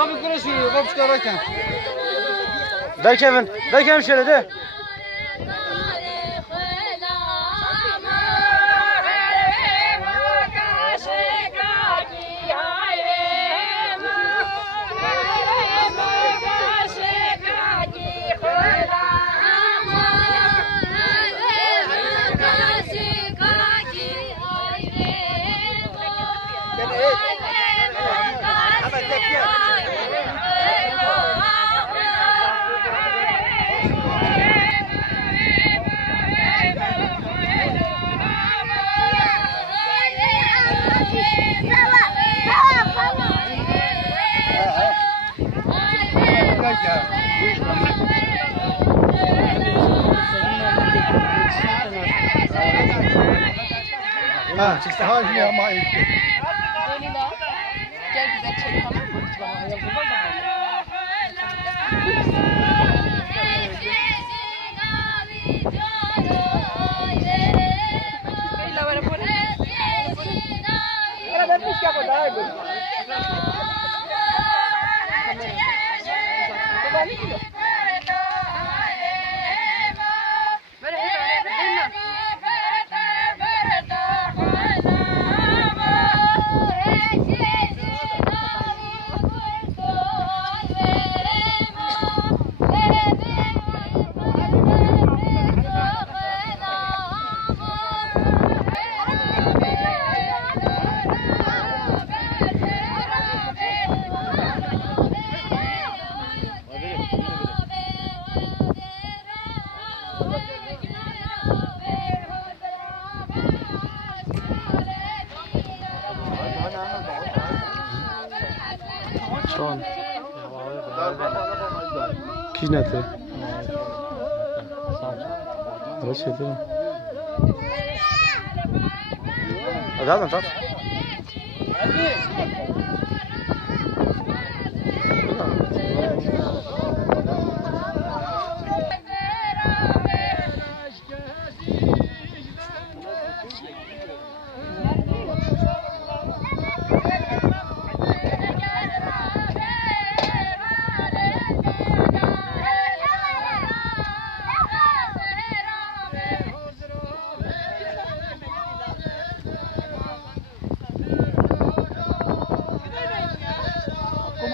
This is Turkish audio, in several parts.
Kapı kırı sürüyor, kapı çıkarırken. Belki şöyle de. Ha, hangi ama iyi. Gel güzel çek tamam mı? Şaban. Kişneti. Evet şey değil mi? Hadi alın tat.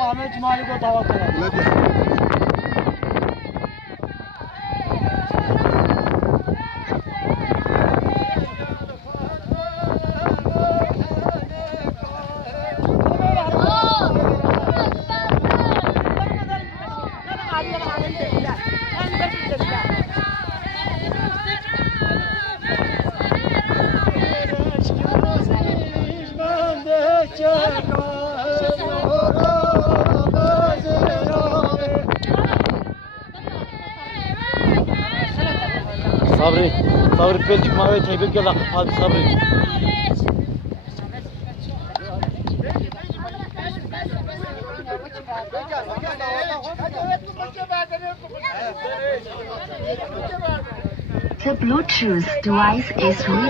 Ahmet Cumali ko tawag ka lang. Sabri pelcik mavi tebrik yola. Hadi Sabri. The Bluetooth device is ready.